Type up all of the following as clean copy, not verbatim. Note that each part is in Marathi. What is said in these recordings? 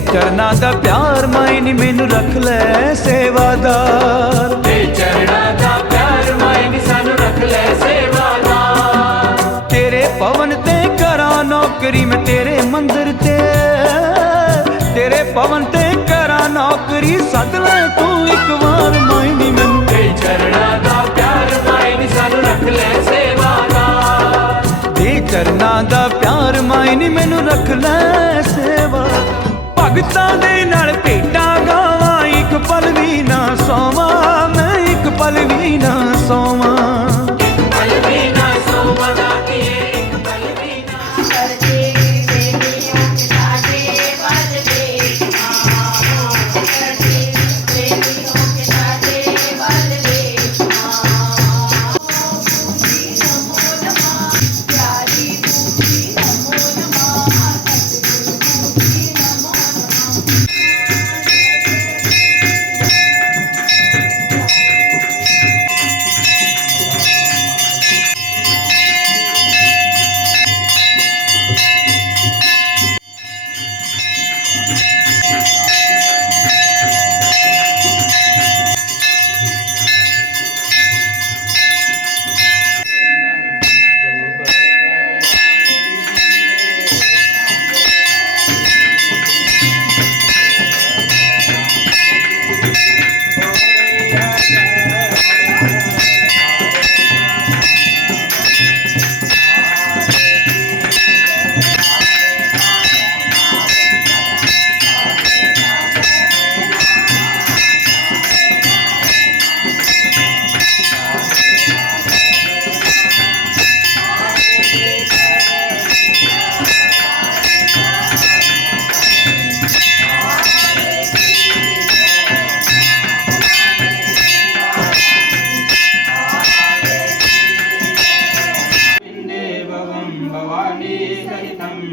चरना दा प्यार मायनी मैनू रख ले सेवादार। चरना दा प्यार मायनी सानू रख ले सेवादार। तेरे पवन ते करा नौकरी मैं तेरे मंदिर ते, तेरे पवन ते करा नौकरी सद ले तू एक बार मायनी मैनू। चरना दा प्यार मायनी सानू रख ले सेवादार। चरना दा प्यार मायनी मैनू रख ले सेवादार। भगतां दे नाल भेटां गावां एक पल भी ना सोवां, मैं एक पल भी ना सोवां।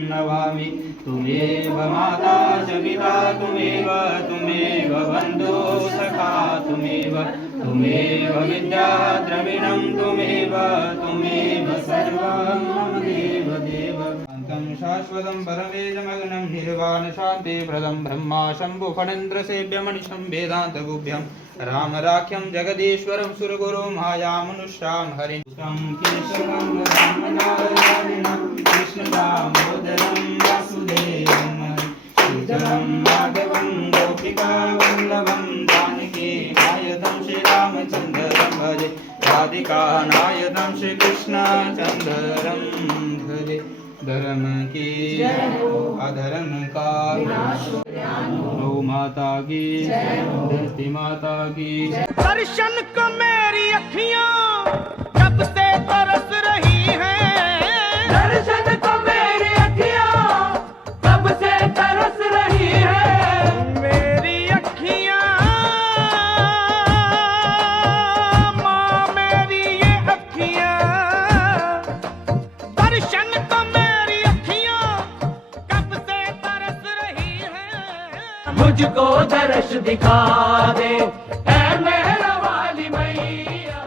नवामि तुमेव माता च पिता तुमेव तुमेव बन्धु सखा तुमेव तुमेव विद्या द्रविणं तुमेव तुमेव सर्वं मम देव देव। अन्तं शाश्वतं परमेशमग्नं निर्वाण शान्तिप्रदं ब्रह्मा शम्भु फणेन्द्र सेव्यमनिशं वेदान्तगुभ्यं रामराख्यं जगदीश्वरं सुरगुरुं मायामनुष्यां हरिं केशवं रामनारायणं कृष्णदामोदरं वासुदेवं श्रीधरं माधवं गोपिकावल्लभं जानकीनायकं श्रीरामचन्द्रं भजे राधिकानायकं श्रीकृष्णचन्द्रं भजे। धर्म की अधर्म का गौ माता की धरती माता की। दर्शन को मेरी अखियां कब से तरस रही हैं। दर्शन को मेरी अखियां कब से तरस रही है। मेरी अखियां माँ मेरी ये अखियां। दर्शन को मेरी अखियां कब से तरस रही हैं। मुझको दर्श दिखा दे ऐ मेहर वाली मैया।